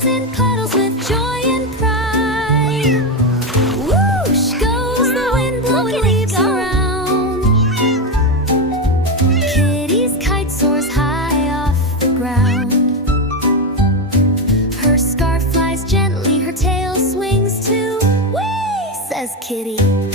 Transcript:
dances and cuddles with joy and pride. Whoosh goes the wind, blowing leaves around. Kitty's kite soars high off the ground. Her scarf flies gently, her tail swings too. Whee! Says Kitty.